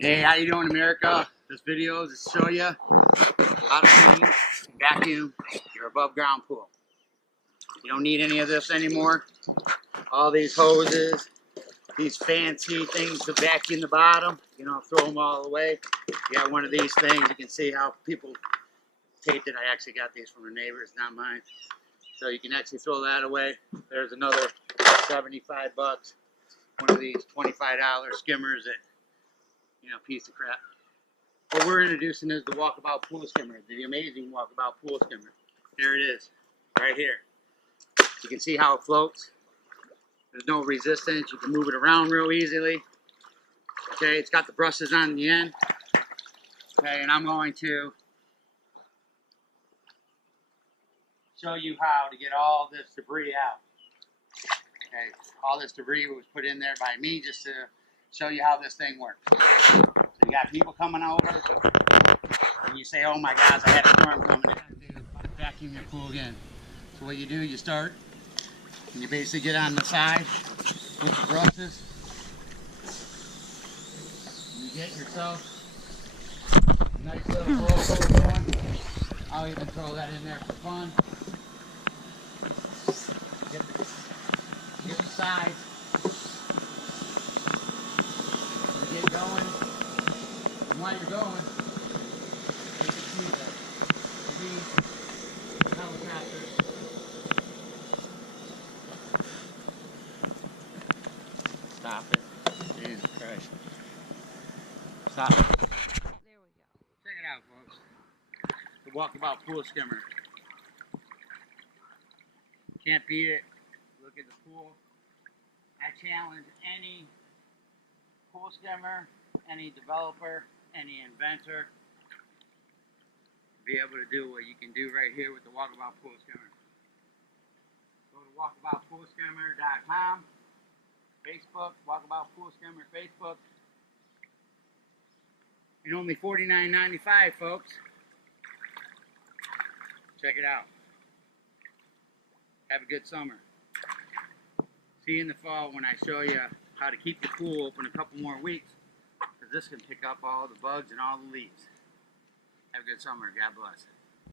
Hey, how you doing, America? This video is to show you how to clean and vacuum your above ground pool. You don't need any of this anymore. All these hoses, these fancy things to vacuum the bottom, you know, throw them all away. You got one of these things, you can see how people taped it. I actually got these from a neighbor, it's not mine. So you can actually throw that away. There's another 75 bucks. One of these $25 skimmers that, you know, piece of crap. What we're introducing is the Walkabout Pool SKimmer, the amazing Walkabout Pool SKimmer. Here it is, right here. You can see how it floats. There's no resistance. You can move it around real easily. Okay, it's got the brushes on the end. Okay, and I'm going to show you how to get all this debris out. Okay, all this debris was put in there by me just to show you how this thing works. So you got people coming over, and you say, oh my gosh, I had a storm coming in. Vacuum your pool again. So what you do, you start, and you basically get on the side with the brushes. You get yourself a nice little roll going. I'll even throw that in there for fun. Get the sides. You get going. And while you're going, you can see the helicopters. Stop it. Jesus Christ. Stop it. There we go. Check it out, folks. The Walkabout Pool SKimmer. Can't beat it. Look at the pool. I challenge any pool skimmer, any developer, any inventor to be able to do what you can do right here with the Walkabout Pool SKimmer. Go to walkaboutpoolskimmer.com, Facebook, Walkabout Pool SKimmer Facebook. And only $49.95, folks. Check it out. Have a good summer. See you in the fall when I show you how to keep your pool open a couple more weeks, because this can pick up all the bugs and all the leaves. Have a good summer. God bless.